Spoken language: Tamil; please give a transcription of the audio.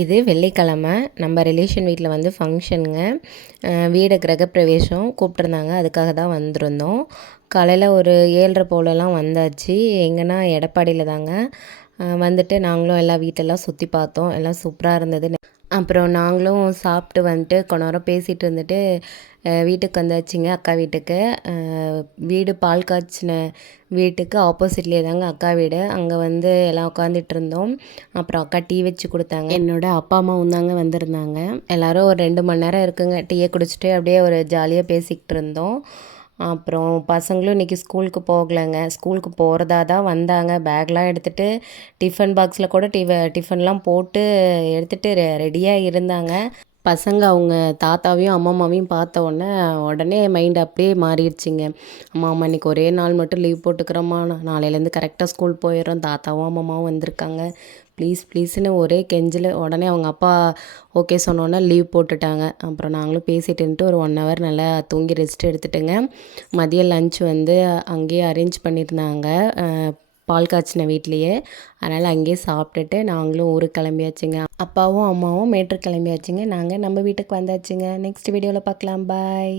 இது வெள்ளிக்கிழமை. நம்ம ரிலேஷன் வீட்டில் வந்து ஃபங்க்ஷனுங்க வீடு கிரகப்பிரவேசம் கூப்பிட்ருந்தாங்க அதுக்காக தான் வந்திருந்தோம். காலையில் ஒரு ஏழரை போலலாம் வந்தாச்சு. எங்கன்னா எடப்பாடியில் தாங்க. வந்துட்டு நாங்களும் எல்லாம் வீட்டெல்லாம் சுற்றி பார்த்தோம். எல்லாம் சூப்பராக இருந்தது. அப்புறம் நாங்களும் சாப்பிட்டு வந்துட்டு கொஞ்ச நேரம் பேசிகிட்டு இருந்துட்டு வீட்டுக்கு வந்தாச்சுங்க அக்கா வீட்டுக்கு. வீடு பால் காய்ச்சின வீட்டுக்கு ஆப்போசிட்லேயே தாங்க அக்கா வீடு. அங்கே வந்து எல்லாம் உட்காந்துட்டு இருந்தோம். அப்புறம் அக்கா டீ வச்சு கொடுத்தாங்க. என்னோட அப்பா அம்மாவும் தாங்க வந்திருந்தாங்க. எல்லோரும் ஒரு ரெண்டு மணி நேரம் இருக்குங்க. டீயை குடிச்சிட்டு அப்படியே ஒரு ஜாலியாக பேசிக்கிட்டு இருந்தோம். அப்புறம் பசங்களும் இன்றைக்கி ஸ்கூலுக்கு போகலைங்க. ஸ்கூலுக்கு போகிறதா தான் வந்தாங்க. பேக்லாம் எடுத்துகிட்டு டிஃபன் பாக்ஸில் கூட டிஃப டிஃபன்லாம் போட்டு எடுத்துகிட்டு ரெ ரெடியாக இருந்தாங்க. பசங்க அவங்க தாத்தாவையும் அம்மம்மாவையும் பார்த்த உடனே உடனே மைண்ட் அப்படியே மாறிடுச்சிங்க. அம்மா அம்மா இன்னைக்கு ஒரே நாள் மட்டும் லீவ் போட்டுக்கிறோம்மா. நான் நாளையிலேருந்து கரெக்டாக ஸ்கூல் போயிடுறோம். தாத்தாவும் அம்மம்மாவும் வந்திருக்காங்க. ப்ளீஸ் ப்ளீஸ்னு ஒரே கெஞ்சில் உடனே அவங்க அப்பா ஓகே சொன்னோன்னே லீவ் போட்டுட்டாங்க. அப்புறம் நாங்களும் பேசிட்டுன்ட்டு ஒரு ஒன் ஹவர் நல்லா தூங்கி ரெஸ்ட் எடுத்துட்டுங்க. மதியம் லஞ்ச் வந்து அங்கேயே அரேஞ்ச் பண்ணியிருந்தாங்க. பால் காய்ச்சின வீட்லேயே. அதனால் அங்கேயே சாப்பிட்டுட்டு நாங்களும் ஊருக்கு கிளம்பியாச்சுங்க. அப்பாவும் அம்மாவும் மேட்ரு கிளம்பியாச்சுங்க. நாங்கள் நம்ம வீட்டுக்கு வந்தாச்சுங்க. நெக்ஸ்ட் வீடியோவில் பார்க்கலாம் பாய்